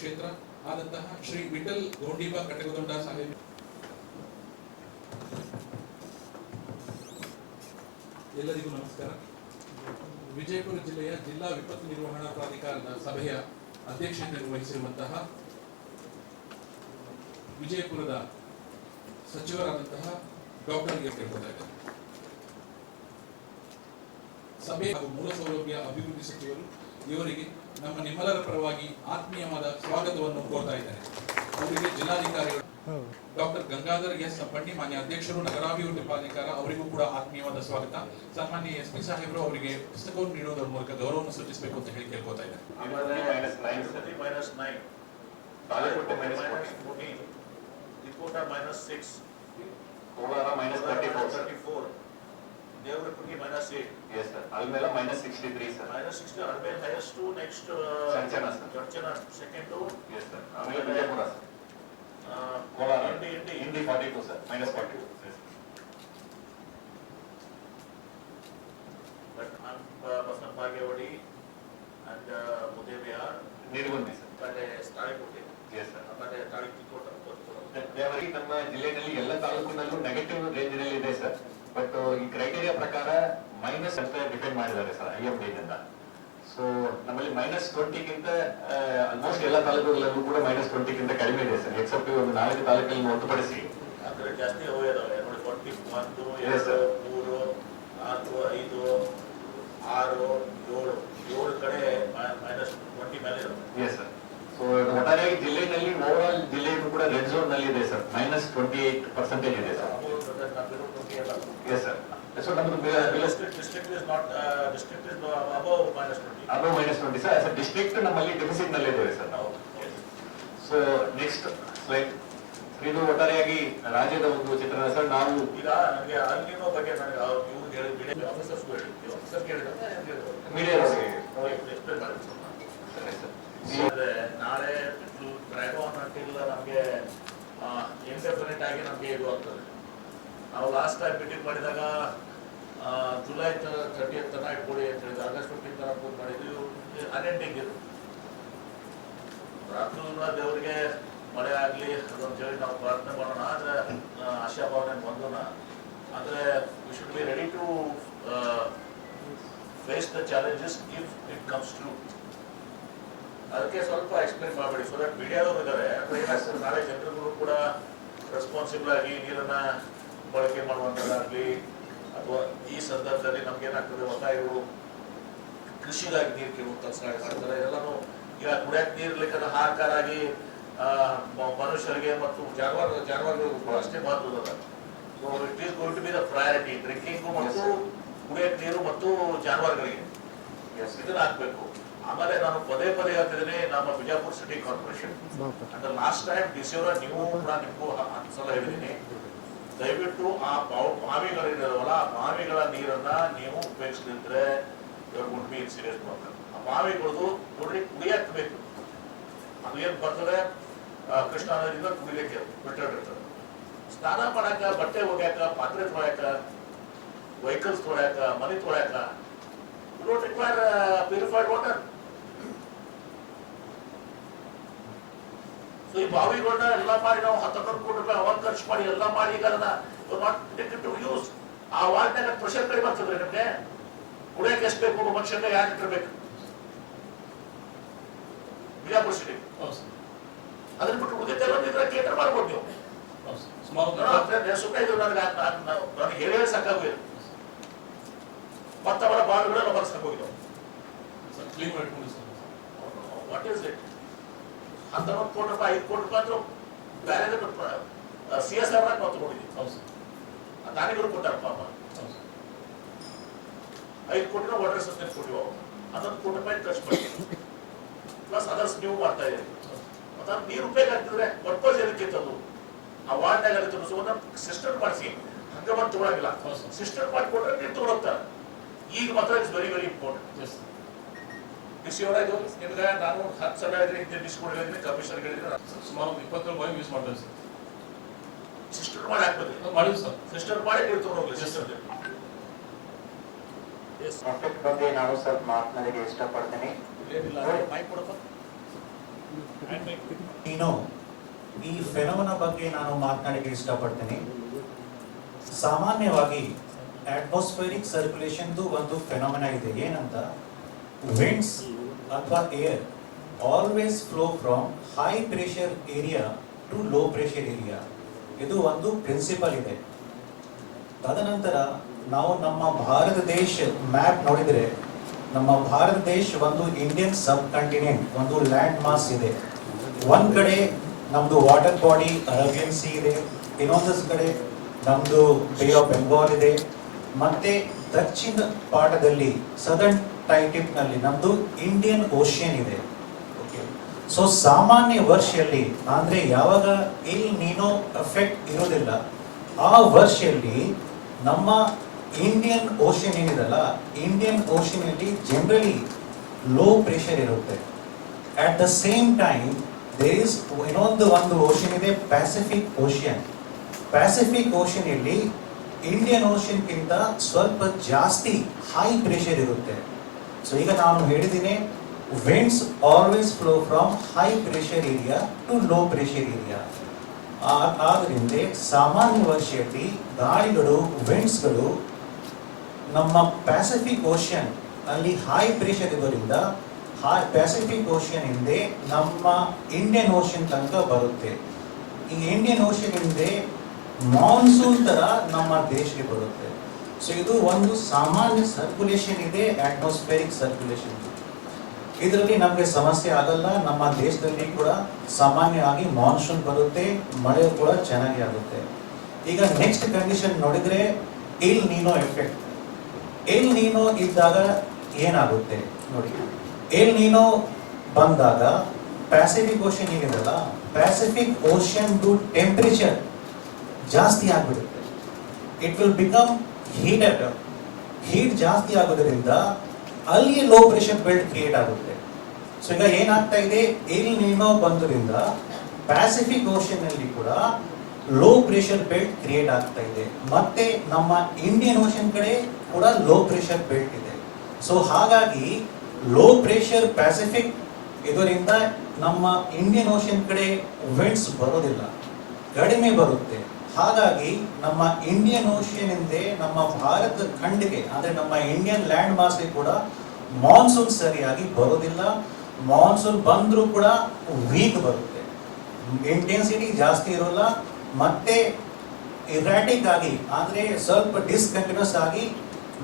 ಕ್ಷೇತ್ರ ಆದಂತಹ ಶ್ರೀ ವಿಠಲ್ ಗೋಂಡಿಬಾ ಕಟಕದೊಂಡ ಸಾಹೇಬ್ ಎಲ್ಲರಿಗೂ ನಮಸ್ಕಾರ. ವಿಜಯಪುರ ಜಿಲ್ಲೆಯ ಜಿಲ್ಲಾ ವಿಪತ್ತು ನಿರ್ವಹಣಾ ಪ್ರಾಧಿಕಾರದ ಸಭೆಯ ಅಧ್ಯಕ್ಷತೆಯನ್ನು ವಹಿಸಿರುವಂತಹ ವಿಜಯಪುರದ ಸಚಿವರಾದಂತಹ ಡಾಕ್ಟರ್ ಕೇಳ್ಕೊತಾ ಸಭೆ ಹಾಗೂ ಮೂಲಸೌಲಭ್ಯ ಅಭಿವೃದ್ಧಿ ಸಚಿವರು ಇವರಿಗೆ ನಮ್ಮ ನಿಮ್ಮೆಲ್ಲರ ಪರವಾಗಿ ಆತ್ಮೀಯವಾದ ಸ್ವಾಗತವನ್ನು ಕೋರ್ತಾ ಇದ್ದಾರೆ. ಅವರಿಗೆ ಜಿಲ್ಲಾಧಿಕಾರಿಗಳು ಡಾಕ್ಟರ್ ಗಂಗಾಧರ್ ಎಸ್ ಪಂಡಿ ಮಾನ್ಯ ಅಧ್ಯಕ್ಷರು ನಗರಾಭಿವೃದ್ಧಿ ಪ್ರಾಧಿಕಾರ ಅವರಿಗೂ ಕೂಡ ಆತ್ಮೀಯವಾದ ಸ್ವಾಗತ. ಸನ್ಮಾನ್ಯ SP ಸಾಹೇಬರು ಅವರಿಗೆ ಪುಸ್ತಕವನ್ನು ನೀಡುವುದರ ಮೂಲಕ ಗೌರವವನ್ನು ಸೂಚಿಸಬೇಕು ಅಂತ ಹೇಳಿ ಕೇಳ್ಕೊತಾ ಇದ್ದಾರೆ. Devrapurgi -8. Yes sir. Almela -63 sir. -60. Almela highest to next. Chanchana sir. Chanchana second to. Yes sir. Almela Vijaypura sir. Kolara. Indi 42 sir. -42. Yes. But Basant Bhagewadi and Mudevia. Nirgundi sir. But Starikoti. Yes sir. But Starikoti. ದೇವರಿಗೆ ನಮ್ಮ ಜಿಲ್ಲೆಯಲ್ಲಿ ಎಲ್ಲ ತಾಲೂಕಿನಲ್ಲೂ negative range ನಲ್ಲಿ ಇದೆ sir. But ಈ criteria ಪ್ರಕಾರ minus ಅಂತ define ಮಾಡಿದ್ದಾರೆ ಸರ್ IMD ಇಂದ. ಸೊ ನಮ್ಮಲ್ಲಿ -20ಗಿಂತ ಆಲ್ಮೋಸ್ಟ್ ಎಲ್ಲ ತಾಲೂಕುಗಳಲ್ಲೂ ಕೂಡ -20ಗಿಂತ ಕಡಿಮೆ ಇದೆ ಸರ್, ಎಕ್ಸೆಪ್ಟ್ ಒಂದು 4 ತಾಲೂಕಲ್ಲಿ ಹೊರತುಪಡಿಸಿ. ಅಂದ್ರೆ ಜಾಸ್ತಿ ಹೋಗಿದಾವೆ ನೋಡಿ. 41 2 3 4 5 6 7 ಕಡೆ -20 ಮೇಲೆ ಇದೆ. Yes sir. ಸೊ ಒಟ್ಟಾರೆಯಾಗಿ ಜಿಲ್ಲೆಯಲ್ಲಿ ಓವರ್ ಜಿಲ್ಲೆಯೂ ಕೂಡ ರೆಡ್ ಝೋನ್ ನಲ್ಲಿ ಇದೆ ಸರ್. -28% ಇದೆ sir. Yes sir. So district is not district is above -20. Above -20 sir. As a district ನಮ್ಮಲ್ಲಿ ಡೆಫಿಸಿಟ್ ನಲ್ಲಿ ಇದೆ ಸರ್ ನಾವು. So next slide. ಇದು ಒಟ್ಟಾರೆಯಾಗಿ ರಾಜ್ಯದ ಒಂದು ಚಿತ್ರಣ ಸರ್. ನಾವು ಈಗ ನನಗೆ ಅಲ್ಲಿನೋ ಬಗ್ಗೆ ನನಗೆ ಇವರು ಹೇಳಿದ ಆಫೀಸರ್ಸ್ ಹೇಳಿದ್ರು. ಆಫೀಸರ್ ಹೇಳಿದ್ರು ಮೀಡಿಯಾ ಎಕ್ಸ್ಪ್ಲೇನ್ ಮಾಡಿ ಸರ್. ನಾಳೆ ಡ್ರ್ಯಾಗನ್ ಅಂಟಿಲ್ಲ ನಮಗೆ ಇಂಡೆಫಿನಿಟ್ ಆಗಿ ನಮಗೆ ಇದು ಆಗ್ತದೆ. ನಾವು ಲಾಸ್ಟ್ ಟೈಮ್ ಮೀಟಿಂಗ್ ಮಾಡಿದಾಗ ಜುಲೈ 30th ತನಕ ಇಟ್ಕೊಡಿ ಅಂತ ಹೇಳಿದ್ರು. ಆಗಸ್ಟ್ 15 ತನಕ ಪೂರ್ತಿ ಮಾಡಿದ್ವಿ. ಅನೆಂಡಿಂಗ್ ಇದು ಪ್ರಾರ್ಥನಾ ದೇವರಿಗೆ ಮಳೆ ಆಗಲಿ ಅದೊಂದು ಹೇಳಿ ನಾವು ಪ್ರಾರ್ಥನೆ ಮಾಡೋಣ. ಆದರೆ ಆಶಾಭಾವನೆ ಬಂದೋಣ. ಅಂದರೆ we should be ready to face the challenges if it comes true. ಅದಕ್ಕೆ ಸ್ವಲ್ಪ ಎಕ್ಸ್ಪ್ಲೇನ್ ಮಾಡಬೇಡಿ. ಸೊ ದಟ್ ಮೀಡಿಯಾದವರು ಇದ್ದಾರೆ. ನಾಳೆ ಜನರುಗಳು ಕೂಡ ರೆಸ್ಪಾನ್ಸಿಬಲ್ ಆಗಿ ನೀರನ್ನ ಬಳಕೆ ಮಾಡುವಂಥದ್ದಾಗಲಿ ಅಥವಾ ಈ ಸಂದರ್ಭದಲ್ಲಿ ನಮ್ಗೇನಾಗ್ತದೆ ಒತ್ತಾಯಗಳು ಕೃಷಿಗಾಗಿ ನೀರು ಕೇಳುವಂಥ ಮಾಡ್ತಾರೆ. ಎಲ್ಲನೂ ಈಗ ಕುಡಿಯಕ್ಕೆ ನೀರು ಇರ್ಲಿಕ್ಕೆ ಹಾಹಾಕಾರ ಆಗಿ ಮನುಷ್ಯರಿಗೆ ಮತ್ತು ಜಾನುವಾರುಗಳಿಗೂ ಅಷ್ಟೇ ಮಹತ್ವದ. So it is going to be the priority. Drinking ಮತ್ತು ಕುಡಿಯಕ್ಕೆ ನೀರು ಮತ್ತು ಜಾನುವಾರುಗಳಿಗೆ ಇದನ್ನ ಹಾಕ್ಬೇಕು. ಆಮೇಲೆ ನಾನು ಪದೇ ಹೇಳ್ತಿದ್ದೀನಿ, ನಮ್ಮ ಬಿಜಾಪುರ ಸಿಟಿ ಕಾರ್ಪೊರೇಷನ್ ಅಂದ್ರೆ ಲಾಸ್ಟ್ ಟೈಮ್ ಡಿಸೆಂಬರ್ ನೀವು ಕೂಡ ನಿಮಗೂ ಸಲ ಹೇಳಿದ್ದೀನಿ, ದಯವಿಟ್ಟು ಆ ಬಾವಿಗಳಿರಲ್ಲ ಆ ಬಾವಿಗಳ ನೀರನ್ನ ನೀವು ಉಪಯೋಗಿಸದಿದ್ರೆ ಗುಡ್ ಬಿ ಸೀರಿಯಸ್ ಪ್ರಾಬ್ಲಮ್. ಆ ಬಾವಿಗಳದು ನೋಡ್ರಿ ಕುಡಿಯಕ್ಕೆ ಬೇಕು. ಅದು ಏನ್ ಬರ್ತದೆ ಕೃಷ್ಣಾ ನದಿಯಿಂದ ಕುಡಿಲಿಕ್ಕೆ ಫಿಲ್ಟರ್ ಇರ್ತದೆ. ಸ್ನಾನ ಮಾಡಾಕ, ಬಟ್ಟೆ ಒಗ್ಯಾಕ, ಪಾತ್ರೆ ತೊಳ್ಯಾಕ, ವೆಹಿಕಲ್ಸ್ ತೊಳ್ಯಾಕ, ಮನೆ ತೊಳ್ಯಾಕ you don't require purified water. So ಈ ಬಾವಿಗಳನ್ನ ಎಲ್ಲ ಮಾಡಿ ನಾವು 11 ಕೋಟಿ ರೂಪಾಯಿ ಅವಾಗ ಖರ್ಚು ಮಾಡಿ ಎಲ್ಲ ಮಾಡಿ ಈಗ ಅದನ್ನ ಯೂಸ್. ಆ ವಾರ್ಡ್ನಾಗ ಪ್ರೆಷರ್ ಕಡಿಮೆ ಆಗ್ತದ್ರಿ ನಿಮ್ಗೆ. ಕುಡಿಯಕ್ಕೆ ಎಷ್ಟು ಬೇಕು ಒಬ್ಬ ಮನುಷ್ಯನಿಗೆ 2 ಲೀಟರ್ ಬೇಕು ಬಿಜಾಪುರ ಸಿಟಿ. ಅದನ್ನ ಬಿಟ್ಟು ಉಳಿದೆಲ್ಲ ಇದ್ರೆ ಕೇಟರ್ ಮಾಡ್ಬೋದು ನೀವು. ಸುಮ್ಮನೆ ಇದು ನನಗೆ ಹೇಳೇ ಸಾಕಾಗೋದು. ಮತ್ತವರ ಬಾವಿಗಳೆಲ್ಲ ಬರ್ಸ್ಕೊಂಡು ಹೋಗಿದ್ದವು. What is it? 11 ಕೋಟಿ ರೂಪಾಯಿ 5 ಕೋಟಿ ರೂಪಾಯಿ ಅಂದ್ರೂ ಬೇರೆ CSR ನಾವು ತಗೊಂಡಿದ್ದೀವಿ. ದಾನಿಗಳು ಕೊಟ್ಟಾರ ಪಾಪ. 5 ಕೋಟಿನ ವಾಟರ್ ಸಸ್ಟೆನ್ಸ್ ಕೊಟ್ಟಿವ. 11 ಕೋಟಿ ರೂಪಾಯಿ ಖರ್ಚು ಮಾಡ್ತೀವಿ. ಪ್ಲಸ್ ಅದರ್ಸ್ ನೀವು ಮಾಡ್ತಾ ಇದ್ದೀರಿ. ಮತ್ತೆ ನೀರು ಉಪಯೋಗ ಆಗ್ತಿದ್ರೆ ಪರ್ಪಸ್ ಏನಕ್ಕಿಂತದ್ದು ಆ ವಾರ್ಡ್ನಾಗ ಅದಕ್ಕೆ ಸಿಸ್ಟಮ್ ಮಾಡಿಸಿ ಹಂಗೆ ಬಂದು ತಗೊಳಂಗಿಲ್ಲ. ಸಿಸ್ಟಮ್ ಮಾಡಿ ಕೊಟ್ಟರೆ ನೀರು ತಗೊಳೋಗ್ತಾರೆ. ಈಗ ಮಾತ್ರ ಇಟ್ಸ್ ವೆರಿ ವೆರಿ ಇಂಪಾರ್ಟೆಂಟ್. ಡಿಸಿವರಾಗಿ ನಿಮ್ಗೆ ನಾನು 10 ಸಲ ಹೇಳಿದ್ರೆ ಡಿಸ್ಕೌಂಟ್ ಹೇಳಿದ್ರೆ ಕಮಿಷನರ್ ಹೇಳಿದ್ರೆ ಸುಮಾರು 20 ರೂಪಾಯಿ ಯೂಸ್ ಮಾಡ್ತಾರೆ ಸರ್. ಸಿಸ್ಟರ್ ಮಾಡಿ ಹಾಕ್ಬೇಕು ಮಾಡಿ ಸರ್. ಸಿಸ್ಟರ್ ಮಾಡಿ ನೀರು ತಗೊಂಡೋಗ್ಲಿ ಸಿಸ್ಟರ್. ಪ್ರಾಫಿಟ್ ಬಗ್ಗೆ ನಾನು ಸ್ವಲ್ಪ ಮಾತನಾಡಕ್ಕೆ ಇಷ್ಟಪಡ್ತೀನಿ. ಮೈಕ್ ಕೊಡಪ್ಪ. ನೀನು ಈ ಫೆನೋಮನ ಬಗ್ಗೆ ನಾನು ಮಾತನಾಡಕ್ಕೆ ಇಷ್ಟಪಡ್ತೀನಿ. ಸಾಮಾನ್ಯವಾಗಿ ಅಟ್ಮಾಸ್ಫಿಯರಿಕ್ ಸರ್ಕ್ಯುಲೇಷನ್ದು ಒಂದು ಫೆನೋಮನ ಇದೆ. ಏನಂತ, ವಿಂಡ್ಸ್ ಅಥವಾ air always flow from high pressure area to low pressure area. ಇದು ಒಂದು ಪ್ರಿನ್ಸಿಪಲ್ ಇದೆ. ತದನಂತರ ನಾವು ನಮ್ಮ ಭಾರತ ದೇಶ ಮ್ಯಾಪ್ ನೋಡಿದರೆ, ನಮ್ಮ ಭಾರತ ದೇಶ ಒಂದು ಇಂಡಿಯನ್ ಸಬ್ ಕಾಂಟಿನೆಂಟ್, ಒಂದು ಲ್ಯಾಂಡ್ ಮಾಸ್ ಇದೆ. ಒಂದ್ ಕಡೆ ನಮ್ದು ವಾಟರ್ ಬಾಡಿ ಅರೇಬಿಯನ್ ಸಿ ಇದೆ, ಇನ್ನೊಂದು ಕಡೆ ನಮ್ದು ಬೇ ಆಫ್ ಬೆಂಗಾಲ್ ಇದೆ, ಮತ್ತೆ ದಕ್ಷಿಣ ಪಾಠದಲ್ಲಿ ಸದರ್ನ್ ಟೈಪ್ ನಲ್ಲಿ ನಮ್ದು ಇಂಡಿಯನ್ ಓಷಿಯನ್ ಇದೆ. ಸೊ ಸಾಮಾನ್ಯ ವರ್ಷದಲ್ಲಿ ಅಂದ್ರೆ ಯಾವಾಗ ಇಲ್ ನೀನೋ ಎಫೆಕ್ಟ್ ಇರೋದಿಲ್ಲ, ಆ ವರ್ಷದಲ್ಲಿ ನಮ್ಮ ಇಂಡಿಯನ್ ಓಷನ್ ಏನಿದಲ್ಲ, ಇಂಡಿಯನ್ ಓಷನ್ ಅಲ್ಲಿ ಜನರಲಿ ಲೋ ಪ್ರೆಷರ್ ಇರುತ್ತೆ. At the same time there is ಇನ್ನೊಂದು ಒಂದು ಓಷನ್ ಇದೆ, ಪ್ಯಾಸಿಫಿಕ್ ಓಷನ್. ಪ್ಯಾಸಿಫಿಕ್ ಓಷನ್ ಅಲ್ಲಿ ಇಂಡಿಯನ್ ಓಷನ್ ಗಿಂತ ಸ್ವಲ್ಪ ಜಾಸ್ತಿ ಹೈ ಪ್ರೆಷರ್ ಇರುತ್ತೆ. ಸೊ ಈಗ ನಾನು ಹೇಳಿದ್ದೀನಿ, winds always flow from high pressure area to low pressure area. ಆದ್ರಿಂದ ಸಾಮಾನ್ಯ ವರ್ಷದಲ್ಲಿ ಗಾಳಿಗಳು, ವಿಂಡ್ಸ್ಗಳು ನಮ್ಮ ಪ್ಯಾಸಿಫಿಕ್ ಓಷನ್ ಅಲ್ಲಿ ಹೈ ಪ್ರೆಷರ್ ಇರೋದ್ರಿಂದ ಪ್ಯಾಸಿಫಿಕ್ ಓಷನ್ ಹಿಂದೆ ನಮ್ಮ ಇಂಡಿಯನ್ ಓಷನ್ ತನಕ ಬರುತ್ತೆ. ಈ ಇಂಡಿಯನ್ ಓಷನ್ ಹಿಂದೆ ಮಾನ್ಸೂನ್ ತರ ನಮ್ಮ ದೇಶಕ್ಕೆ ಬರುತ್ತೆ. ಸೊ ಇದು ಒಂದು ಸಾಮಾನ್ಯ ಸರ್ಕ್ಯುಲೇಷನ್ ಇದೆ, ಅಟ್ಮಾಸ್ಫಿಯರಿಕ್ ಸರ್ಕ್ಯುಲೇಷನ್. ಇದರಲ್ಲಿ ನಮಗೆ ಸಮಸ್ಯೆ ಆಗಲ್ಲ. ನಮ್ಮ ದೇಶದಲ್ಲಿ ಕೂಡ ಸಾಮಾನ್ಯವಾಗಿ ಮಾನ್ಸೂನ್ ಬರುತ್ತೆ, ಮಳೆ ಕೂಡ ಚೆನ್ನಾಗಿ ಆಗುತ್ತೆ. ಈಗ ನೆಕ್ಸ್ಟ್ ಕಂಡೀಷನ್ ನೋಡಿದ್ರೆ ಇಲ್ ನೀನೋ ಎಫೆಕ್ಟ್. ಇಲ್ ನೀನೋ ಇದ್ದಾಗ ಏನಾಗುತ್ತೆ ನೋಡಿ. ಇಲ್ ನೀನೋ ಬಂದಾಗ ಪ್ಯಾಸಿಫಿಕ್ ಓಷನ್ ಏನಿದೆಲ್ಲ, ಪ್ಯಾಸಿಫಿಕ್ ಓಷನ್ ಟೆಂಪರೇಚರ್ ಜಾಸ್ತಿ ಆಗ್ಬಿಡುತ್ತೆ. It will become heated. Heat ಜಾಸ್ತಿ ಆಗೋದ್ರಿಂದ ಅಲ್ಲಿ ಲೋ ಪ್ರೆಷರ್ ಬೆಲ್ಟ್ ಕ್ರಿಯೇಟ್ ಆಗುತ್ತೆ. ಸೊ ಈಗ ಏನಾಗ್ತಾ ಇದೆ, ಇಲ್ ನೀನೋ ಬಂದ್ರಿಂದ ಪ್ಯಾಸಿಫಿಕ್ ಓಷನ್ ಅಲ್ಲಿ ಕೂಡ ಲೋ ಪ್ರೆಷರ್ ಬೆಲ್ಟ್ ಕ್ರಿಯೇಟ್ ಆಗ್ತಾ ಇದೆ. ಮತ್ತೆ ನಮ್ಮ ಇಂಡಿಯನ್ ಓಷನ್ ಕಡೆ ಕೂಡ ಲೋ ಪ್ರೆಷರ್ ಬೆಲ್ಟ್ ಇದೆ. ಸೊ ಹಾಗಾಗಿ ಲೋ ಪ್ರೆಷರ್ ಪ್ಯಾಸಿಫಿಕ್ ಇದರಿಂದ ನಮ್ಮ ಇಂಡಿಯನ್ ಓಷನ್ ಕಡೆ ವಿಂಡ್ಸ್ ಬರೋದಿಲ್ಲ, ಕಡಿಮೆ ಬರುತ್ತೆ. ಹಾಗಾಗಿ ನಮ್ಮ ಇಂಡಿಯನ್ ಓಷನ್ ಹಿಂದೆ ನಮ್ಮ ಭಾರತ ಖಂಡಿಗೆ ಅಂದ್ರೆ ನಮ್ಮ ಇಂಡಿಯನ್ ಲ್ಯಾಂಡ್ ಮಾಸ್ಗೆ ಕೂಡ ಮಾನ್ಸೂನ್ ಸರಿಯಾಗಿ ಬರೋದಿಲ್ಲ. ಮಾನ್ಸೂನ್ ಬಂದ್ರೂ ಕೂಡ ವೀಕ್ ಬರುತ್ತೆ, ಇಂಟೆನ್ಸಿಟಿ ಜಾಸ್ತಿ ಇರೋಲ್ಲ, ಮತ್ತೆ ಇರಾಟಿಕ್ ಆಗಿ ಅಂದ್ರೆ ಸ್ವಲ್ಪ ಡಿಸ್ಕಂಟಿನ್ಯೂಸ್ ಆಗಿ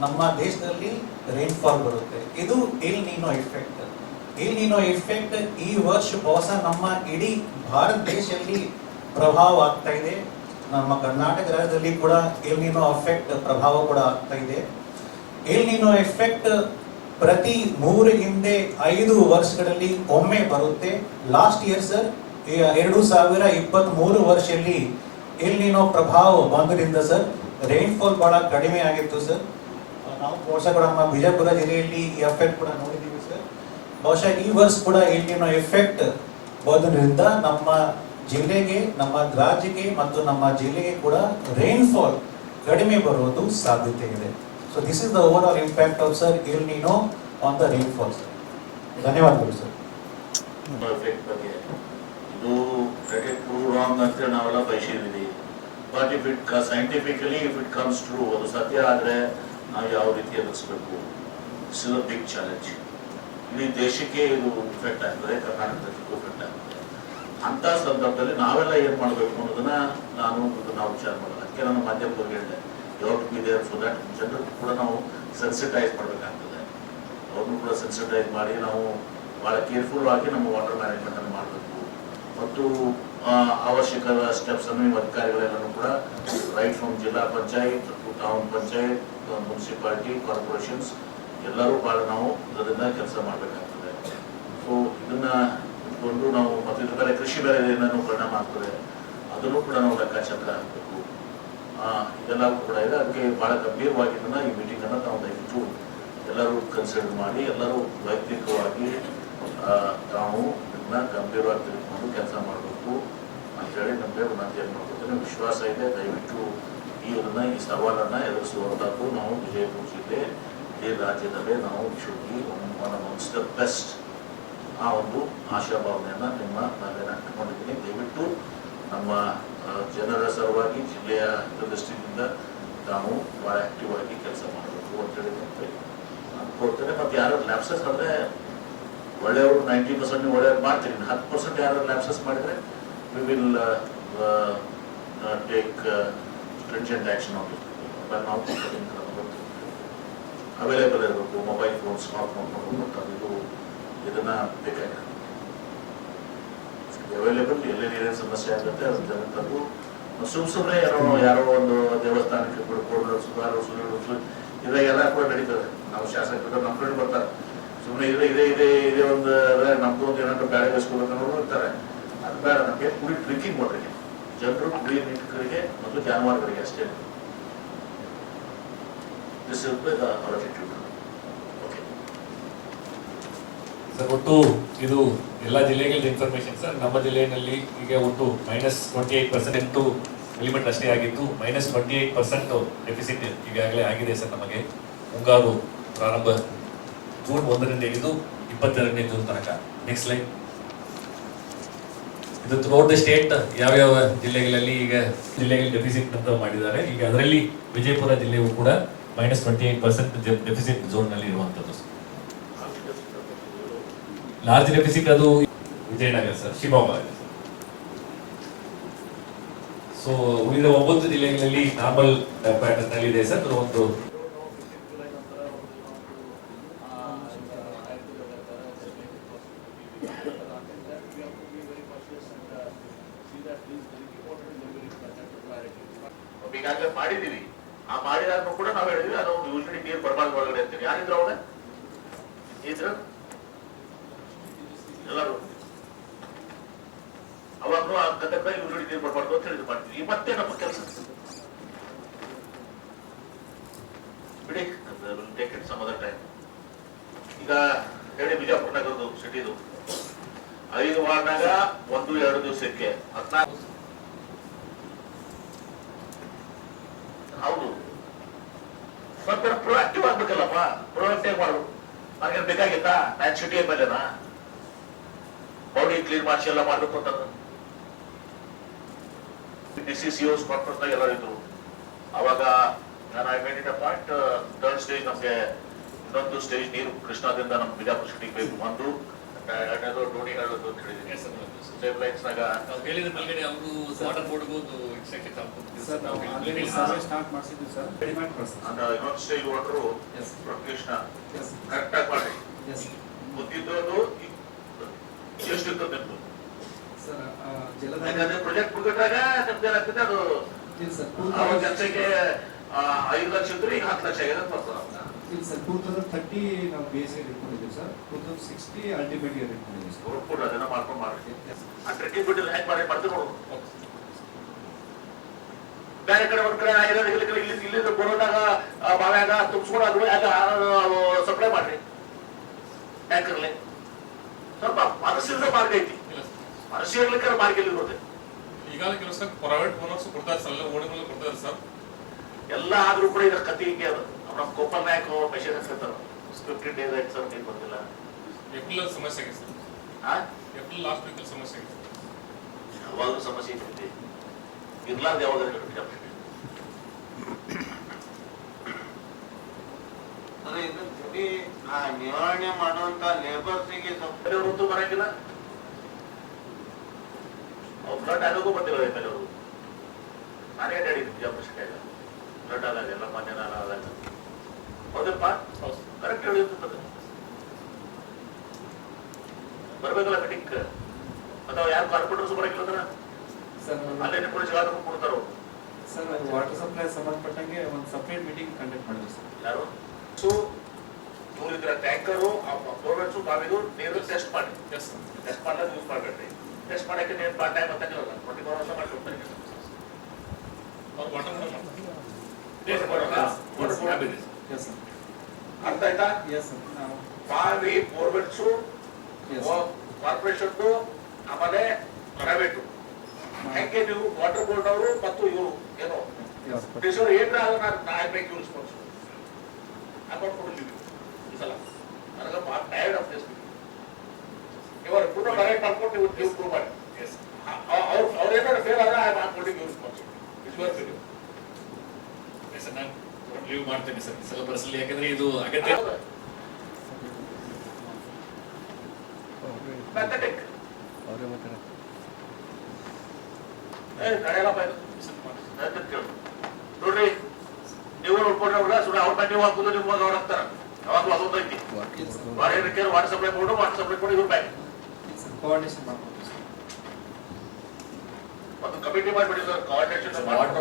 ನಮ್ಮ ದೇಶದಲ್ಲಿ ರೈನ್ಫಾಲ್ ಬರುತ್ತೆ. ಇದು ಇಲ್ ನೀನೋ ಎಫೆಕ್ಟ್. ಇಲ್ ನೀನೋ ಎಫೆಕ್ಟ್ ಈ ವರ್ಷ ಬಹುಶಃ ನಮ್ಮ ಇಡೀ ಭಾರತ ದೇಶದಲ್ಲಿ ಪ್ರಭಾವ ಆಗ್ತಾ ಇದೆ. ನಮ್ಮ ಕರ್ನಾಟಕ ರಾಜ್ಯದಲ್ಲಿ ಕೂಡ ಇಲ್ ನೀನೋ ಎಫೆಕ್ಟ್ ಪ್ರಭಾವ ಕೂಡ ಆಗ್ತಾ ಇದೆ. ಇಲ್ ನೀನೋ ಎಫೆಕ್ಟ್ ಪ್ರತಿ 3-5 ವರ್ಷಗಳಲ್ಲಿ ಒಮ್ಮೆ ಬರುತ್ತೆ. ಲಾಸ್ಟ್ ಇಯರ್ ಸರ್ 2023 ವರ್ಷದಲ್ಲಿ ಇಲ್ ನೀನೋ ಪ್ರಭಾವ ಬಂದ್ರಿಂದ ಸರ್ ರೈನ್ಫಾಲ್ ಬಹಳ ಕಡಿಮೆ ಆಗಿತ್ತು ಸರ್. ನಾವು ಬಹುಶಃ ಕೂಡ ನಮ್ಮ ಬಿಜಾಪುರ ಜಿಲ್ಲೆಯಲ್ಲಿ ಈ ಎಫೆಕ್ಟ್ ಕೂಡ ನೋಡಿದ್ದೀವಿ ಸರ್. ಬಹುಶಃ ಈ ವರ್ಷ ಕೂಡ ಇಲ್ ನೀನೋ ಎಫೆಕ್ಟ್ ಬಂದ್ರಿಂದ ನಮ್ಮ ಜಿಲ್ಲೆಗೆ, ನಮ್ಮ ರಾಜ್ಯಕ್ಕೆ ಮತ್ತು ನಮ್ಮ ಜಿಲ್ಲೆಗೆ ಕೂಡ ರೈನ್ಫಾಲ್ ಕಡಿಮೆ ಬರುವುದು ಸಾಧ್ಯತೆ ಇದೆ. So this is the overall impact of sir El Nino on the rainfall sir. ಧನ್ಯವಾದಗಳು ಸರ್. ಎಫೆಕ್ಟ್ ಬಗ್ಗೆ ಇದು ಟ್ರೂ ರಾಂಗ್ ಅಂತ ನಾವೆಲ್ಲ ಬಯಸಿದ್ದೀವಿ. But if it scientifically if it comes true, ಅದು ಸತ್ಯ ಆದರೆ ನಾವು ಯಾವ ರೀತಿ ಎದುರಿಸಬೇಕು, ಇಟ್ಸ್ ಅ ಬಿಗ್ ಚಾಲೆಂಜ್. ಇಡೀ ದೇಶಕ್ಕೆ ಇದು ಇಫೆಕ್ಟ್ ಆಗ್ತದೆ, ಕರ್ನಾಟಕಕ್ಕೆ ಇಫೆಕ್ಟ್ ಆಗ್ತದೆ. ಅಂತ ಸಂದರ್ಭದಲ್ಲಿ ನಾವೆಲ್ಲ ಏನು ಮಾಡಬೇಕು ಅನ್ನೋದನ್ನ ನಾವು ವಿಚಾರ ಮಾಡೋದು. ಅದಕ್ಕೆ ನಾನು ಮಾಧ್ಯಮದವ್ರಿಗೆ ಹೇಳಿದೆ, ಯಾವ to be there so that ಜನರು ಕೂಡ ನಾವು ಸೆನ್ಸಿಟೈಸ್ ಮಾಡಬೇಕಾಗ್ತದೆ. ಅವ್ರನ್ನೂ ಕೂಡ ಸೆನ್ಸಿಟೈಸ್ ಮಾಡಿ ನಾವು ಭಾಳ ಕೇರ್ಫುಲ್ ಆಗಿ ನಮ್ಮ ವಾಟರ್ ಮ್ಯಾನೇಜ್ಮೆಂಟ್ ಅನ್ನು ಮಾಡಬೇಕು. ಮತ್ತು ಅವಶ್ಯಕ ಸ್ಟೆಪ್ಸ್ ಅನ್ನು ನೀವು ಅಧಿಕಾರಿಗಳೆಲ್ಲರೂ ಕೂಡ ರೈಟ್ ಫ್ರಮ್ ಜಿಲ್ಲಾ panchayat, town panchayat, municipality, corporations ಎಲ್ಲರೂ ಭಾಳ ನಾವು ಅದರಿಂದ ಕೆಲಸ ಮಾಡಬೇಕಾಗ್ತದೆ. ಸೊ ಇದನ್ನ ಇಟ್ಕೊಂಡು ನಾವು ಮತ್ತು ಇದ್ರ ಮೇಲೆ ಕೃಷಿ ಬೆಲೆ ಏನೇನು ಪರಿಣಾಮ ಆಗ್ತದೆ ಅದನ್ನು ಕೂಡ ನಾವು ಲೆಕ್ಕಾಚಾರ ಹಾಕಬೇಕು. ಇದೆಲ್ಲವೂ ಕೂಡ ಇದೆ. ಅದಕ್ಕೆ ಭಾಳ ಗಂಭೀರವಾಗಿ ಇದನ್ನ ಈ ಮೀಟಿಂಗನ್ನು ನಾವು ದಯವಿಟ್ಟು ಎಲ್ಲರೂ ಕನ್ಸಿಡರ್ ಮಾಡಿ ಎಲ್ಲರೂ ವೈಯಕ್ತಿಕವಾಗಿ ನಾವು ಇದನ್ನ ಗಂಭೀರವಾಗಿ ತೆಗೆದುಕೊಂಡು ಕೆಲಸ ಮಾಡಬೇಕು ಅಂತೇಳಿ ನಮಗೆ ವಿನಂತಿಯನ್ನು ಮಾಡ್ಕೊಳ್ತೇನೆ. ವಿಶ್ವಾಸ ಇದೆ. ದಯವಿಟ್ಟು ಈ ಸವಾಲನ್ನು ಎದುರಿಸುವಂಥದ್ದು ನಾವು ವಿಜಯಪುರ ಜಿಲ್ಲೆ ಇಡೀ ರಾಜ್ಯದಲ್ಲೇ ನಾವು should be one of the best. ಆ ಒಂದು ಆಶಾಭಾವನೆಯನ್ನು ನಿಮ್ಮ ಲ್ಯಾಪ್ಸಸ್ ಅಂದರೆ ಒಳ್ಳೆಯವರು 90% ಒಳ್ಳೆಯವ್ರು ಮಾಡ್ತೀರಿ, 10% ಯಾರು ಲ್ಯಾಪ್ಸಸ್ ಮಾಡಿದರೆ we will take stringent action on ನಾವು ಅವೈಲೇಬಲ್ ಇರಬೇಕು, ಮೊಬೈಲ್ ಫೋನ್ಸ್ ಆಫ್ ಮಾಡ್ಕೊಂಡು ಇದು ಇದನ್ನು ಬೇಕಾಗಿದೆ. ಅವೈಲೇಬಲ್ ಎಲ್ಲೇನೇನು ಸಮಸ್ಯೆ ಆಗುತ್ತೆ ಅದನ್ನು ತಂದು ಸುಮ್ಮನೆ ಯಾರೋ ಒಂದು ದೇವಸ್ಥಾನಕ್ಕೆ ಬಿಡ್ಕೊಂಡು ಸುಧಾರಿಸು ಇದಾಗೆಲ್ಲ ಕೂಡ ನಡೀತದೆ. ನಾವು ಶಾಸಕರು ನಮ್ಮ ಕಡೆ ಬರ್ತಾರೆ, ಸುಮ್ಮನೆ ಇದೇ ಒಂದು ನಮ್ದು ಒಂದು ಏನಾದ್ರು ಬೇಳೆ ಬೇಯಿಸ್ಕೋಬೇಕನ್ನೋರು ಇರ್ತಾರೆ. ಅದು ಬೇಡ, ನಮಗೆ ಕುಡಿ ಡ್ರಿಂಕಿಂಗ್ ವಾಟರ್ಗೆ, ಜನರು ಕುಡಿಯ ನೀರಿಗೆ ಮತ್ತು ಜಾನುವಾರುಗಳಿಗೆ ಅಷ್ಟೇ. This is the attitude. Okay sir, ಒಟ್ಟು ಇದು ಎಲ್ಲ ಜಿಲ್ಲೆಗಳ ಇನ್ಫಾರ್ಮೇಶನ್ ಸರ್. ನಮ್ಮ ಜಿಲ್ಲೆಯಲ್ಲಿ ಈಗ ಒಟ್ಟು -28% ಎಲಿಮೆಂಟ್ ಅಷ್ಟೇ ಆಗಿತ್ತು. -28% ಡೆಫಿಸಿಟ್ ಈಗಾಗಲೇ ಆಗಿದೆ ಸರ್. ನಮಗೆ ಮುಂಗಾರು ಪ್ರಾರಂಭ ಜೂನ್ 1ರಿಂದ ಹಿಡಿದು 22ನೇ ಜೂನ್ ತನಕ. Next line. ಇದು ಥ್ರೂಔಟ್ ದ ಸ್ಟೇಟ್ ಯಾವ್ಯಾವ ಜಿಲ್ಲೆಗಳಲ್ಲಿ ಈಗ ಜಿಲ್ಲೆಗಳಲ್ಲಿ ಡೆಫಿಸಿಟ್ ಅಂತ ಮಾಡಿದ್ದಾರೆ. ಈಗ ಅದರಲ್ಲಿ ವಿಜಯಪುರ ಜಿಲ್ಲೆಯು ಕೂಡ -28% ಡೆಫಿಸಿಟ್ ಝೋನ್ ನಲ್ಲಿ ಇರುವಂತದ್ದು. ಲಾರ್ಜ್ ಡೆಫಿಸಿಟ್ ಅದು ವಿಜಯನಗರ ಸರ್, ಶಿವಮೊಗ್ಗ. ಸೊ ಉಳಿದ 9 ಜಿಲ್ಲೆಗಳಲ್ಲಿ ನಾರ್ಮಲ್ ಪ್ಯಾಟರ್ನ್ ನಲ್ಲಿ ಇದೆ ಸರ್. ಒಂದು ಈಗಾಗಲೇ ಮಾಡಿದೀವಿ. ಆ ಮಾಡಿದಾದ್ರೂ ಕೂಡ ನಾವು ಹೇಳಿದ್ವಿ ಅದು ಒಂದು ಯೂನಿಟಿ ನೀರು ಬರಬಾರ್ದು ಒಳಗಡೆ ಅಂತೀವಿ. ಯಾರಿದ್ರು ಅವಾಗ ಇದ್ರು ಎಲ್ಲರೂ ಅವಾಗೂ ಆ ಗದಗ ಯೂನಿಟಿ ನೀರು ಬರಬಾರ್ದು ಅಂತ ಹೇಳಿದ್ರು ಮಾಡ್ತೀವಿ. ಈ ಮತ್ತೆ ನಮ್ಮ ಕೆಲಸ ಬಿಡಿ, take it some other time. ಈಗ ಹೇಳಿ ಬಿಜಾಪುರನಾಗದು ಸಿಟಿದು 5 ವಾರ್ಡ್ನಾಗ 1-2 ದಿವಸಕ್ಕೆ 14. ಹೌದು, ಮತ್ತೆ ಪ್ರೊಆಕ್ಟಿವ್ ಆಗ್ಬೇಕಲ್ಲಪ್ಪ. ಪ್ರೊಆಕ್ಟಿವ್ ಮಾಡು. ನನಗೆ ಬೇಕಾಗಿತ್ತಾ ನಾನು ಸಿಟಿ ಮೇಲೆನಾ ಬಾಡಿ ಕ್ಲೀನ್ ಮಾಡಿಸಿ ಎಲ್ಲ ಮಾಡ್ಬೇಕು ಅಂತ DCCOs ಕಾನ್ಫರೆನ್ಸ್ನಾಗ ಎಲ್ಲ ಇದ್ರು. ಅವಾಗ ನಾನು I made it a point, 3rd stage ನಮಗೆ ಇನ್ನೊಂದು ಸ್ಟೇಜ್ ನೀರು ಕೃಷ್ಣಾದಿಂದ ನಮ್ಮ ಬಿಜಾಪುರ ಸಿಟಿಗೆ ಬೇಕು. ಒಂದು ಎರಡನೇದು ಡೋಣಿ ಹೇಳೋದು ಅಂತ ಹೇಳಿದ್ದೀನಿ. ಸೇಫ್ ಲೈನ್ಸ್ನಾಗ ಹೇಳಿದ ಮೇಲ್ಗಡೆ ಅವರು ವಾಟರ್ ಬೋರ್ಡ್ಗೂ ಒಂದು ಎಕ್ಸ್ಟ್ರಾ ಸ್ಟಾರ್ಟ್ ಮಾಡಿಸಿದ್ವಿ ಸರ್. ಡಿಮ್ಯಾಂಡ್ ಇನ್ನೊಂದು ಸ್ಟೇಜ್ ವಾಟರು ಕೃಷ್ಣ ಕರೆಕ್ಟಾಗಿ ಮಾಡಿ. ಗೊತ್ತಿದ್ದೋದು ಎಷ್ಟು ಇರ್ತದೆ ನಿಮ್ದು ಸರ್. ಯಾಕಂದ್ರೆ ಪ್ರಾಜೆಕ್ಟ್ ಮುಗಿದಾಗ ನಮ್ದು ಏನಾಗ್ತದೆ ಅದು ಅವಾಗ ಜನಸಂಖ್ಯೆ 5 ಲಕ್ಷ ಇದ್ರೆ ಈಗ 10 ಲಕ್ಷ ಆಗಿದೆ ಬರ್ತದೆ. ಇಲ್ಲ ಸರ್, 2030 ನಾವು ಬೇಸ್ ಇಟ್ಕೊಂಡಿದ್ದೀವಿ ಸರ್. 2060 ಅಲ್ಟಿಮೇಟ್ ಇಯರ್ ಇಟ್ಕೊಂಡಿದ್ದೀವಿ ಸರ್. ನೋಡ್ಕೊಂಡು ಅದನ್ನ ಮಾಡ್ಕೊಂಡು ಮಾಡಿ. ಆ ಟ್ರೆಕ್ಕಿಂಗ್ ಬಿಟ್ಟು ಹ್ಯಾಕ್ ಮಾಡ್ತೀವಿ ನೋಡು. ಬೇರೆ ಕಡೆ ಒಂದ್ ಕಡೆ ಇಲ್ಲಿಂದ ಬರೋದಾಗ ಬಾವ್ಯಾಗ ತುಂಬಿಸ್ಕೊಂಡು ಅದು ಸಪ್ಲೈ ಮಾಡ್ರಿ ಟ್ಯಾಂಕರ್ಲಿ. ಸ್ವಲ್ಪ ಮನಸ್ಸಿಂದ ಮಾರ್ಗ ಐತಿ, ಮನಸ್ಸು ಇರ್ಲಿಕ್ಕೆ ಮಾರ್ಗ ಎಲ್ಲಿ ಬರುತ್ತೆ. ಈಗಾಗಲೇ ಕೆಲಸ ಪ್ರೈವೇಟ್ ಓನರ್ಸ್ ಕೊಡ್ತಾರೆ ಸರ್, ಎಲ್ಲ ಓಡಿಗಳು ಕೊಡ್ತಾರೆ ಸರ್. ಎಲ್ಲ ಆದ್ರೂ ಕೂಡ ಇದರ ಕಥೆ ಹಿಂಗೆ ಅದು. ನಮ್ಮ ಗೋಪಾಲ್ ನಾಯಕ್ ಮೆಷಿನ್ ಹಾಕ್ತಾರೆ 15 ಡೇಸ್ ಆಯ್ತು ಸರ್, ನೀರು ಬಂದಿಲ್ಲ. ಏಪ್ರಿಲ್ ಸಮಸ್ಯೆ ಆಗಿದೆ ಸರ್. ಏಪ್ರಿಲ್ ಲಾಸ್ಟ್ ವೀಕ್ ಸಮಸ್ಯೆ ಆಗಿದೆ. ಯಾವಾಗಲೂ ಸಮಸ್ಯೆ ಇರ್ತೈತಿ, ಇರ್ಲಾರ್ದು ಯಾವಾಗ ನಿವಾರಣೆ ಮಾಡುವಂತ ಲೇಬರ್ಸ್ಗೆ ಹೊತ್ತು ಬರಂಗಿಲ್ಲ. ಅವ್ರು ಫ್ಲಡ್ ಆಗೋಗೂ ಬಂದಿಲ್ಲ ಮೇಲೆ ಅವರು. ನಾನೇ ಹೇಳಿದ್ದೀನಿ ಬಿಜಾಪುರ ಸಿಟಿಯಾಗ ಫ್ಲಡ್ ಆದಾಗ ಎಲ್ಲ ಮೊನ್ನೆ ನಾನು ಆದಾಗ. ಹೌದಪ್ಪ, ಕರೆಕ್ಟ್ ಹೇಳಿರ್ತದೆ. ಬರ್ಬೇಕಲ್ಲ ಮೀಟಿಂಗ್. ಅಥವಾ ಯಾರು ಕಾರ್ಪೊರೇಟರ್ಸ್ ಬರಂಗಿಲ್ಲ ಸರ್ ಅಲ್ಲೇ ಕೂಡ ಜವಾಬ್ ಕೊಡ್ತಾರೋ. ಸರ್ ವಾಟರ್ ಸಪ್ಲೈ ಸಂಬಂಧಪಟ್ಟಂಗೆ ಒಂದು ಸಪ್ರೇಟ್ ಮೀಟಿಂಗ್ ಕಂಡಕ್ಟ್ ಮಾಡಿದ್ವಿ ಸರ್. ಯಾರು ಸೊ ಇದ್ರ ಟ್ಯಾಂಕರು ಬೋರ್ವೆಲ್ಸು ಬಾವಿದು ನೀರು ಟೆಸ್ಟ್ ಮಾಡಿ. ಟೆಸ್ಟ್ ಮಾಡ್ಲಾಗ ಯೂಸ್ ಮಾಡಬೇಡ್ರಿ. ಟೆಸ್ಟ್ ಮಾಡಕ್ಕೆ ನೀರು ಟೈಮ್ ಅಂತಂಗಿಲ್ಲ, 24 hours ಮಾಡ್ಕೊಡ್ತಾರೆ. ಅರ್ಥ ಆಯ್ತಾ? Yes sir. ನಾವು ಬಾವಿ ಬೋರ್ವೆಲ್ಸು ಕಾರ್ಪೊರೇಷನ್ ಆಮೇಲೆ ಪ್ರೈವೇಟು ಹೆಂಗೆ ನೀವು ವಾಟರ್ ಬೋರ್ಡ್ ಅವರು ಮತ್ತು ಇವರು ಏನೋ ಏನ್ರ ನಾನು ಬೇಕು ರೆಸ್ಪಾನ್ಸ್ ಅಕೌಂಟ್ ಕೊಡ್ತೀವಿ ಈ ಸಲ. ನನಗೆ ಭಾಳ ಟೈರ್ಡ್ ಆಫ್ ದಿಸ್. ಇವಾಗ ಪೂರ್ಣ ಕರೆಕ್ಟ್ ಮಾಡ್ಕೊಂಡು ನೀವು ಪ್ರೂವ್ ಮಾಡಿ. ಅವ್ರೇನಾದ್ರು ಫೇಲ್ ಆದ್ರೆ ಐ ಆಮ್ ಕೊಟ್ಟಿಂಗ್ you response. It's your fail. ನಾನು ಲೀವ್ ಮಾಡ್ತೇನೆ ಸರ್ ಸಲ ಬರಸಲಿ, ಯಾಕಂದ್ರೆ ಇದು ಅಗತ್ಯ. Pathetic. ನಡೆಯಲ್ಲ ನೋಡ್ರಿ ನೀವು ನೋಡ್ಕೊಂಡ್ರವ್ರ ಸುಮ್ಮನೆ ಅವ್ರ ನೀವು ಹಾಕುದು ನಿಮ್ಗೆ ಅವ್ರು ಹಾಕ್ತಾರ ಅವಾಗಲೂ ಅದೊಂದು ಐತಿ ವಾಟ್ಸಪ್ ಕೊಡು ಇವ್ರ ಬ್ಯಾಂಕ್ ಕೋಆರ್ಡಿನೇಷನ್ ಮಾಡ್ಬೋದು ಒಂದು ಕಮಿಟಿ ಮಾಡಿಬಿಡಿ ಸರ್ ಕೋಆರ್ಡಿನೇಷನ್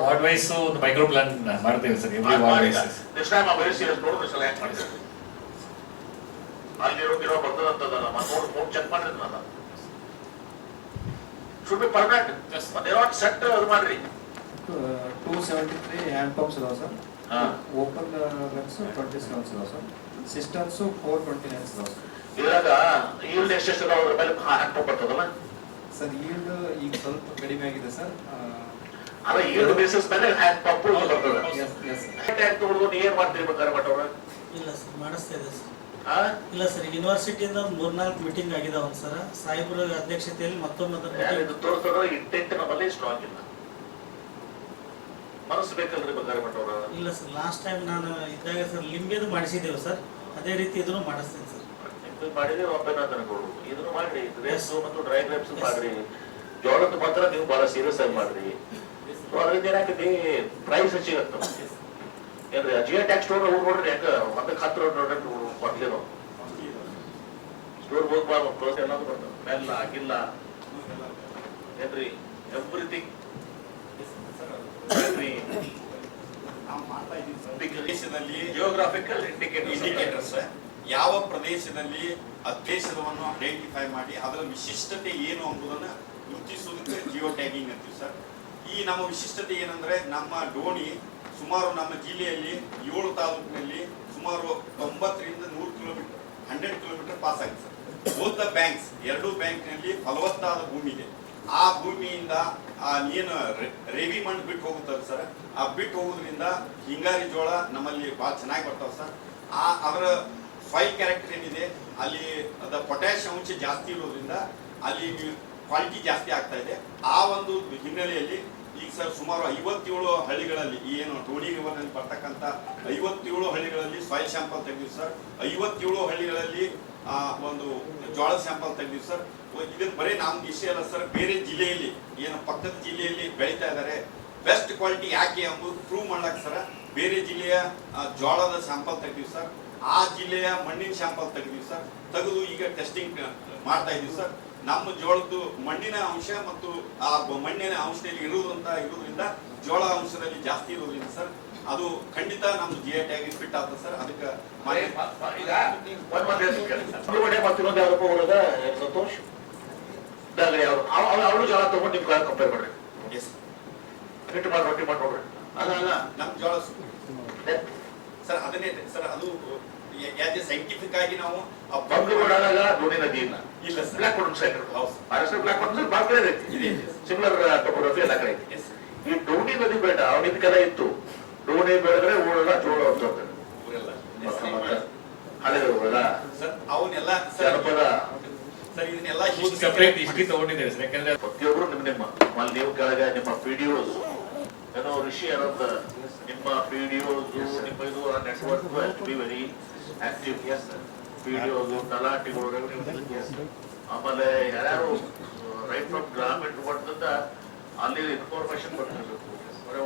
ವಾರ್ಡ್ ವೈಸ್ ಒಂದು ಮೈಕ್ರೋ ಪ್ಲಾನ್ ಮಾಡ್ತೇವೆ sir every ward wise. Next time ಆ ವೆರಿ ಸೀರಿಯಸ್ ನೋಡಿದ್ರೆ ಸಲ ಯಾಕೆ ಮಾಡಿದ್ರೆ ಅಲ್ಲಿರೋ ಬರ್ತದಂತದಲ್ಲ ನೋಡಿ ಚೆಕ್ ಮಾಡಿದ್ರೆ ನಾನು should be permanent. They are not set ಅದು ಮಾಡ್ರಿ 273 ಹ್ಯಾಂಡ್ ಪಂಪ್ಸ್ ಇದಾವೆ ಸರ್. ಓಪನ್ ವೆನ್ಸ್ 27 ಇದಾವೆ ಸರ್. ಸಿಸ್ಟಮ್ಸ್ 429 ಇದಾವೆ ಸರ್. ಇವಾಗ ಈಲ್ಡ್ ಎಷ್ಟು ಅದಾವ ಅದ್ರ ಮೇಲೆ ಹ್ಯಾಂಡ್ ಪಂಪ್ ಬರ್ತದಲ್ಲ ಸರ್ ಈಲ್ಡ್ ಈಗ ಸ್ವಲ್ಪ ಕಡಿಮೆ ಆಗಿದೆ ಸರ್. ಅಲ್ಲ ಈಲ್ಡ್ ಬೇಸಿಸ್ ಮೇಲೆ ಹ್ಯಾಂಡ್ ಪಂಪ್ ಬರ್ತದೆ. ಎಸ್ ಟ್ಯಾಂಕ್ ತಗೊಂಡು ನೀವು ಏನ್ ಮಾಡ್ತೀರಿ ಬೇಕಾದ್ರೆ ಬಟ್ ಅವ್ರ ಇಲ್ಲ ಸರ್ ಮಾಡಿಸ್ತಾ ಇದೆ ಸರ್. ಇಲ್ಲ ಸರ್ ಯೂನಿವರ್ಸಿಟಿಯಿಂದ ಒಂದು 3-4 ಮೀಟಿಂಗ್ ಆಗಿದಾವ ಸರ್. ಸಾಹೇಬ್ರ ಅಧ್ಯಕ್ಷತೆಯಲ್ಲಿ ಮತ್ತೊಮ್ಮೆ ಇದು ತೋರಿಸೋದ್ರ ಇಂಟೆಂಟ್ ನಮ್ಮಲ್ಲಿ ಸ್ಟ್ರಾಂಗ್ ಇಲ್ಲ ಮನಸ್ಸು ಬೇಕಲ್ರಿ ಬೇಕಾದ್ರೆ ಬಟ್ ಅವ್ರ ಇಲ್ಲ ಸರ್. ಲಾಸ್ಟ್ ಟೈಮ್ ನಾನು ಇದ್ದಾಗ ಸರ್ ಲಿಂಬೆದು ಮಾಡಿಸಿದ್ದೇವೆ ಸರ್. ಅದೇ ರೀತಿ ಇದನ್ನು ಮಾಡಿಸ್ತೇನೆ ಸರ್. ಮಾಡಿದ್ರೆ ಒಬ್ಬನಾದನಗಳು ಇದನ್ನು ಮಾಡ್ರಿ ಗ್ರೇಪ್ಸ್ ಮತ್ತು ಡ್ರೈ ಗ್ರೇಪ್ಸ್ ಮಾಡ್ರಿ ಜೋಳದ ಮಾತ್ರ ನೀವು ಬಹಳ ಸೀರಿಯಸ್ ಆಗಿ ಮಾಡ್ರಿ ಅದರಿಂದ ಏನಾಗ್ತೈತಿ ಪ್ರೈಸ್ ಹೆಚ್ಚಿಗತ್ತ ಏನ್ರಿ ಜಿಯೋ ಟ್ಯಾಕ್ಸ್ ಸ್ಟೋರ್ ಹೋಗಿ ನೋಡ್ರಿ ಯಾಕ ಒಂದಕ್ಕೆ 10 ನೋಡ್ರಿ ಕೊಡ್ಲಿರೋ ಸ್ಟೋರ್ ಹೋಗ್ಬಾರ್ದು ಪ್ಲಸ್ ಎಲ್ಲಾದ್ರು ಬರ್ತದೆ ಬೆಲ್ಲ ಗಿಲ್ಲ ಏನ್ರಿ ಎವ್ರಿಥಿಂಗ್ ಪ್ರದೇಶದಲ್ಲಿ ಜಿಯೋಗ್ರಾಫಿಕಲ್ ಇಂಡಿಕೇಟರ್ಸ್ ಯಾವ ಪ್ರದೇಶದಲ್ಲಿ ದೇಶವನ್ನು ಐಡೆಂಟಿಫೈ ಮಾಡಿ ಅದರ ವಿಶಿಷ್ಟತೆ ಏನು ಎಂಬುದನ್ನು ಗುರುತಿಸುವುದಕ್ಕೆ ಜಿಯೋ ಟ್ಯಾಗಿಂಗ್ ಅಂತೀವಿ ಸರ್. ಈ ನಮ್ಮ ವಿಶಿಷ್ಟತೆ ಏನಂದ್ರೆ ನಮ್ಮ ಡೋಣಿ ಸುಮಾರು ನಮ್ಮ ಜಿಲ್ಲೆಯಲ್ಲಿ 7 ತಾಲೂಕಿನಲ್ಲಿ ಸುಮಾರು 90ರಿಂದ 100 ಕಿಲೋಮೀಟರ್ 100 ಕಿಲೋಮೀಟರ್ ಪಾಸ್ ಆಗಿದೆ ಸರ್. ಬೋತ್ ದ ಬ್ಯಾಂಕ್ಸ್ 2 ಬ್ಯಾಂಕ್ನಲ್ಲಿ ಫಲವತ್ತಾದ ಭೂಮಿ ಇದೆ. ಆ ಭೂಮಿಯಿಂದ ಏನು ರೇವಿ ಮಣ್ಣು ಬಿಟ್ಟು ಹೋಗುತ್ತಲ್ಲ ಸರ್, ಆ ಬಿಟ್ಟು ಹೋಗೋದ್ರಿಂದ ಹಿಂಗಾರಿ ಜೋಳ ನಮ್ಮಲ್ಲಿ ಭಾಳ ಚೆನ್ನಾಗಿ ಬರ್ತಾವ ಸರ್. ಅದರ ಸಾಯಿಲ್ ಕ್ಯಾರೆಕ್ಟರ್ ಏನಿದೆ ಅಲ್ಲಿ ಅದ ಪೊಟ್ಯಾಶ್ ಅಂಶ ಜಾಸ್ತಿ ಇರೋದ್ರಿಂದ ಅಲ್ಲಿ ಕ್ವಾಲಿಟಿ ಜಾಸ್ತಿ ಆಗ್ತಾ ಇದೆ. ಆ ಒಂದು ಹಿನ್ನೆಲೆಯಲ್ಲಿ ಈಗ ಸರ್ ಸುಮಾರು 57 ಹಳ್ಳಿಗಳಲ್ಲಿ ಏನು ಟೋಣಿ ರಿವರ್ನಲ್ಲಿ ಬರ್ತಕ್ಕಂಥ 57 ಹಳ್ಳಿಗಳಲ್ಲಿ ಸಾಯಿಲ್ ಸ್ಯಾಂಪಲ್ ತೆಗೆದಿವಿ ಸರ್. 57 ಹಳ್ಳಿಗಳಲ್ಲಿ ಒಂದು ಜೋಳದ ಸ್ಯಾಂಪಲ್ ತೆಗೆದಿವಿ ಸರ್. ಇದನ್ನು ಬರೀ ನಮ್ದು ವಿಷಯ ಅಲ್ಲ ಸರ್, ಬೇರೆ ಜಿಲ್ಲೆಯಲ್ಲಿ ಏನು ಪಕ್ಕದ ಜಿಲ್ಲೆಯಲ್ಲಿ ಬೆಳೀತಾ ಇದ್ದಾರೆ ಬೆಸ್ಟ್ ಕ್ವಾಲಿಟಿ ಯಾಕೆ ಎಂಬುದು ಪ್ರೂವ್ ಮಾಡ್ಲಕ್ಕೆ ಸರ್ ಬೇರೆ ಜಿಲ್ಲೆಯ ಜೋಳದ ಸ್ಯಾಂಪಲ್ ತೆಗೆದಿವಿ ಸರ್. ಆ ಜಿಲ್ಲೆಯ ಮಣ್ಣಿನ ಸ್ಯಾಂಪಲ್ ತೆಗೆದಿವಿ ಸರ್. ತೆಗೆದು ಈಗ ಟೆಸ್ಟಿಂಗ್ ಮಾಡ್ತಾ ಇದೀವಿ ಸರ್. ನಮ್ಮ ಜೋಳದ್ದು ಮಣ್ಣಿನ ಅಂಶ ಮತ್ತು ಆ ಮಣ್ಣಿನ ಅಂಶದಲ್ಲಿ ಇರೋದ್ರಿಂದ ಜೋಳ ಅಂಶದಲ್ಲಿ ಜಾಸ್ತಿ ಇರೋದ್ರಿಂದ ಸರ್ ಅದು ಖಂಡಿತ ನಮ್ದು ಜಿಐ ಟ್ಯಾಗ್ ಫಿಟ್ ಆಗ್ತದೆ ಸರ್. ಅದಕ್ಕೆ ಸಂತೋಷ್ ಅವಳು ಜೋಳ ತಗೊಂಡು ನಿಮ್ಗೆ ಕಂಪೇರ್ ಮಾಡ್ರಿ ಹಿಟ್ಟು ಮಾಡಿ ರೊಟ್ಟಿ ಮಾಡಿ ನೋಡ್ರಿ ಅಲ್ಲ ನಮ್ಮ ಜೋಳ ಸರ್ ಅದನ್ನೇ ಸರ್ ಅದು ಸೈಂಟಿಫಿಕ್ ಆಗಿ ನಾವು ಬಂಗಾಗ ಡೋಣಿ ನದಿ ಇಲ್ಲ sir block water side Maharashtra block water side ಭಾಳ ಕಡೆ ಐತಿ ಸಿಮಿಲರ್ ಟೊಪೋಗ್ರಫಿ ಎಲ್ಲ ಕಡೆ ಐತಿ. ಈ ಡೋಣಿ ನದಿ ಬೇಡ ಅವನಿದ ಕಡೆ ಇತ್ತು ಡೋಣಿ ಬೆಳೆದ್ರೆ ಊರೆಲ್ಲ ಜೋಳ ಅಂತಂದ್ರೆ ಹಳೆದ ಊರೆಲ್ಲ ಸರ್ ಅವನ್ನೆಲ್ಲ ಜನಪದ ಸರ್ ಇದನ್ನೆಲ್ಲ ಸೆಪರೇಟ್ ಹಿಸ್ಟ್ರಿ ತಗೊಂಡಿದ್ದೇವೆ ಸರ್. ಯಾಕಂದ್ರೆ ಪ್ರತಿಯೊಬ್ರು ನಿಮ್ಮ ನೀವು ಕೆಳಗೆ ನಿಮ್ಮ ಪಿಡಿಒಸ್ ಏನೋ ಋಷಿ ಅನ್ನೋದ ನಿಮ್ಮ ಪಿಡಿಒಸ್ ನಿಮ್ಮ ಇದು ನೆಟ್ವರ್ಕ್ ಬಿ ವೆರಿ ಆಕ್ಟಿವ್ ಪಿಡಿಒಸ್ ತಲಾಟಿಗಳು ಆಮೇಲೆ ಯಾರ್ಯಾರು ರೈಟ್ ಫ್ರಮ್ ಗ್ರಾಮೀಣ ಮಟ್ಟದಿಂದ ಅಲ್ಲಿ ಇನ್ಫಾರ್ಮೇಶನ್ ಬರ್ತಿರ್ಬೇಕು.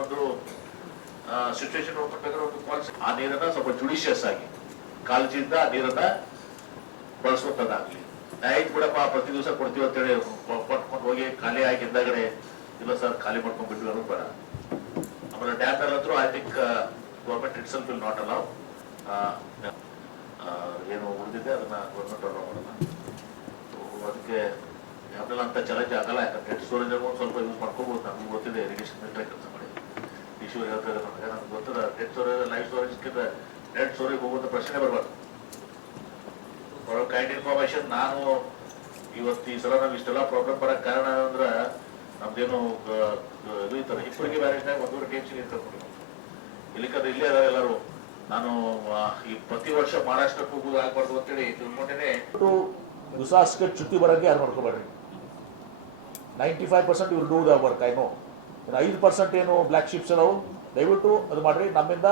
ಒಂದು ಸಿಚುವೇಶನ್ ಹೋಗ್ಬೇಕಾದ್ರೆ ಒಂದು ಪಾಲಿಸಿ ಆ ನೀರನ್ನ ಸ್ವಲ್ಪ ಜುಡಿಷಿಯಸ್ ಆಗಿ ಕಾಳಜಿಯಿಂದ ಆ ನೀರನ್ನ ಬಳಸುವಂತದ್ದಾಗ್ಲಿ. ಆಯ್ತು ಬಿಡಪ್ಪ ಪ್ರತಿ ದಿವಸ ಕೊಡ್ತೀವಿ ಅಂತೇಳಿ ಕೊಟ್ಕೊಂಡು ಹೋಗಿ ಖಾಲಿ ಆಗಿ ಹಿಂದಾಗಡೆ ಇಲ್ಲ ಸರ್ ಖಾಲಿ ಮಾಡ್ಕೊಂಡ್ ಬಿಟ್ವಿ ಅನ್ನೋದು ಬೇಡ. ಆಮೇಲೆ ಡ್ಯಾಮ್ ಎಲ್ಲಂದ್ರೂ I think government itself will not allow ಏನು ಉಳಿದಿದೆ ಅದನ್ನ ಗೌರ್ಮೆಂಟ್ ಅಲೌ ಮಾಡಲ್ಲ. ಅದಕ್ಕೆ ಯಾವ್ದೆಲ್ಲ ಅಂತ ಚಾಲೆಂಜ್ ಆಗಲ್ಲ. ಯಾಕಂದ್ರೆ ಡೆಡ್ ಸ್ಟೋರೇಜ್ ಒಂದು ಸ್ವಲ್ಪ ಯೂಸ್ ಮಾಡ್ಕೋಬಹುದು. ನಮ್ಗೆ ಗೊತ್ತಿದೆ ಇರಿಗೇಷನ್ ಮಿಲಿಟರಿ ಕೆಲಸ ಮಾಡಿ ಈಶ್ವರ್ ಹೇಳ್ತಾ ಇದ್ದಾರೆ ನನಗೆ ನಮ್ಗೆ ಗೊತ್ತಿದೆ ಡೆಡ್ ಸ್ಟೋರೇಜ್ ಲೈಫ್ ಸ್ಟೋರೇಜ್ಗಿಂತ ಡೆಡ್ ಸ್ಟೋರೇಜ್ ಹೋಗುವಂತ ಪ್ರಶ್ನೆ ಬರಬಾರ್ದು. ಕೈಂಡ್ ಇನ್ಫಾರ್ಮೇಶನ್ ನಾನು ಇವತ್ತು ಈ ಸಲ ನಮ್ಗೆ ಇಷ್ಟೆಲ್ಲ ಪ್ರಾಬ್ಲಮ್ ಬರಕ್ ಕಾರಣ ಅಂದ್ರೆ ನಮ್ದೇನು ಇದು ಇರ್ತಾರೆ ಇಬ್ಬರಿಗೆ ಬ್ಯಾರೇಜ್ನಾಗ 1.5 TMC ನೀರು ಕರ್ಕೊಂಡು ಇಲ್ಲಿಕಂದ್ರೆ ಇಲ್ಲೇ ಅದಾವ ಎಲ್ಲರೂ. ನಾನು ಈ ಪ್ರತಿ ವರ್ಷ ಮಹಾರಾಷ್ಟ್ರಕ್ಕೆ ಹೋಗುದು ಆಗ್ಬಾರ್ದು ಅಂತೇಳಿ ತಿಳ್ಕೊಂಡೇನೆ ವಿಶ್ವಾಸಕ್ಕೆ ಚುಟ್ಟಿ ಬರೋಂಗೆ ಯಾರು ಮಾಡ್ಕೋಬೇಡ್ರಿ. 95% ಇವ್ರು do the work. I know 5% ಏನು ಬ್ಲ್ಯಾಕ್ ಶಿಪ್ಸ್ ಅದಾವು ದಯವಿಟ್ಟು ಅದು ಮಾಡ್ರಿ. ನಮ್ಮಿಂದ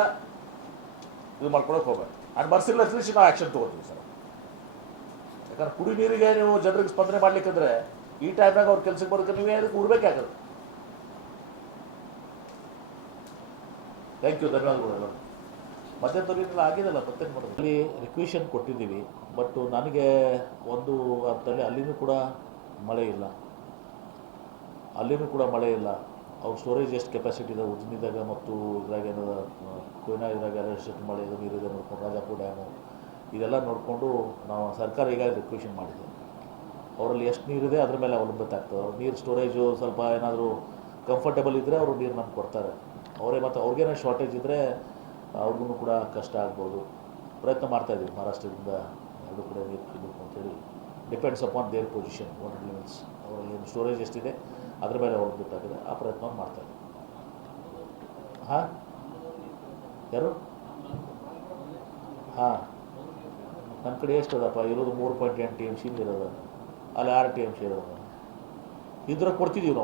ಇದು ಮಾಡ್ಕೊಳಕ್ ಹೋಗ್ಬೇಡಿ. ಅಂಡ್ ಮರ್ಸಿಲೆಸ್ಲಿ ನಾವು ಆಕ್ಷನ್ ತಗೋತೀವಿ ಸರ್. ಯಾಕಂದ್ರೆ ಕುಡಿ ನೀರಿಗೆ ನೀವು ಜನರಿಗೆ ಸ್ಪಂದನೆ ಮಾಡ್ಲಿಕ್ಕಂದ್ರೆ ಈ ಟೈಮ್ನಾಗ ಅವ್ರ ಕೆಲಸಕ್ಕೆ ಬರೋಕೆ ನೀವೇ ಅದಕ್ಕೆ ಉರ್ಬೇಕಾಗಲ್ಲ. ಥ್ಯಾಂಕ್ ಯು, ಧನ್ಯವಾದಗಳು. ಮಧ್ಯಂತರದಲ್ಲಿ ಆಗಿದೆಲ್ಲ ಮತ್ತೆ ಮಾಡೋದು. ಅಲ್ಲಿ ರಿಕ್ವೆಷನ್ ಕೊಟ್ಟಿದ್ದೀವಿ, ಬಟ್ ನನಗೆ ಒಂದು ಅರ್ಥದಲ್ಲಿ ಅಲ್ಲಿನೂ ಕೂಡ ಮಳೆ ಇಲ್ಲ, ಅವ್ರ ಸ್ಟೋರೇಜ್ ಎಷ್ಟು ಕೆಪಾಸಿಟಿ ಇದೆ ಉಜ್ನಿದಾಗ ಮತ್ತು ಇದ್ರಾಗ ಏನದ ಕೊಯ್ನಾ ಇದ್ರಾಗ ಎಷ್ಟು ಮಳೆ ಇದು ನೀರಿದೆ ನೋಡ್ಕೊಂಡು ರಾಜಾಪುರ ಡ್ಯಾಮು ಇದೆಲ್ಲ ನೋಡಿಕೊಂಡು ನಾವು ಸರ್ಕಾರ ಈಗಾಗಲೇ ರಿಕ್ವೆಷನ್ ಮಾಡಿದೆ. ಅವರಲ್ಲಿ ಎಷ್ಟು ನೀರಿದೆ ಅದ್ರ ಮೇಲೆ ಅವಲಂಬಿತ ಆಗ್ತದೆ. ಅವ್ರ ನೀರು ಸ್ಟೋರೇಜು ಸ್ವಲ್ಪ ಏನಾದರೂ ಕಂಫರ್ಟೇಬಲ್ ಇದ್ದರೆ ಅವರು ನೀರು ನಮ್ಗೆ ಕೊಡ್ತಾರೆ. ಅವರೇ ಮತ್ತು ಅವ್ರಿಗೇನೋ ಶಾರ್ಟೇಜ್ ಇದ್ದರೆ ಅವ್ರಿಗೂ ಕೂಡ ಕಷ್ಟ ಆಗ್ಬೋದು. ಪ್ರಯತ್ನ ಮಾಡ್ತಾಯಿದ್ದೀವಿ ಮಹಾರಾಷ್ಟ್ರದಿಂದ ಎರಡು ಕಡೆ ನೀರು ಕೊಡಬೇಕು ಅಂತೇಳಿ. Depends upon there position, water levels, ಅವರಲ್ಲಿ ಏನು ಸ್ಟೋರೇಜ್ ಎಷ್ಟಿದೆ ಅದ್ರ ಮೇಲೆ ಅವಲಂಬಿತಾಗಿದೆ. ಆ ಪ್ರಯತ್ನ ಮಾಡ್ತಾಯಿದ್ದೀವಿ. ಹಾಂ, ಯಾರು? ಹಾಂ, ನಮ್ಮ ಕಡೆ ಎಷ್ಟು ಅದಪ್ಪ ಇರೋದು 3.8 TMC ಇರೋದು, ಅಲ್ಲಿ 6 TMC ಇರೋದು. ಇದ್ರೆ ಕೊಡ್ತಿದ್ದೀವಿ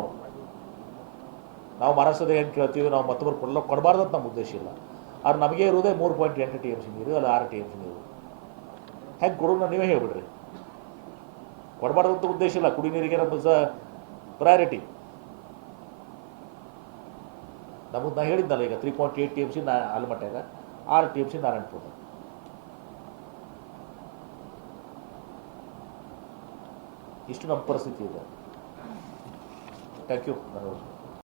ನಾವು ಮಹಾರಾಷ್ಟ್ರದಾಗ ಹೆಂಗೆ ಕೇಳ್ತೀವಿ, ನಾವು ಮತ್ತೊಬ್ಬರು ಕೊಡಬಾರ್ದು ಅಂತ ನಮ್ಮ ಉದ್ದೇಶ ಇಲ್ಲ. ಆದ್ರೆ ನಮಗೆ ಇರೋದೇ 3.8 TMC ನೀರು, ಅಲ್ಲಿ 6 TMC ನೀರು. ಹೆಂಗೆ ಕೊಡೋಣ ನೀವೇ ಹೇಳ್ಬಿಡ್ರಿ. ಕೊಡಬಾರ್ದಂತ ಉದ್ದೇಶ ಇಲ್ಲ, ಕುಡಿ ನೀರಿಗೆ ನಮ್ಮ ಪ್ರಯಾರಿಟಿ. ನಮಗೆ ನಾ ಹೇಳಿದ್ನಲ್ಲ ಈಗ 3.8 TMC ಆಲಮಟ್ಯಾಗ, 6 TMC ನಾರಾಯಣಪುರ. ಇಷ್ಟು ನಮ್ಮ ಪರಿಸ್ಥಿತಿ ಇದೆ. Thank you.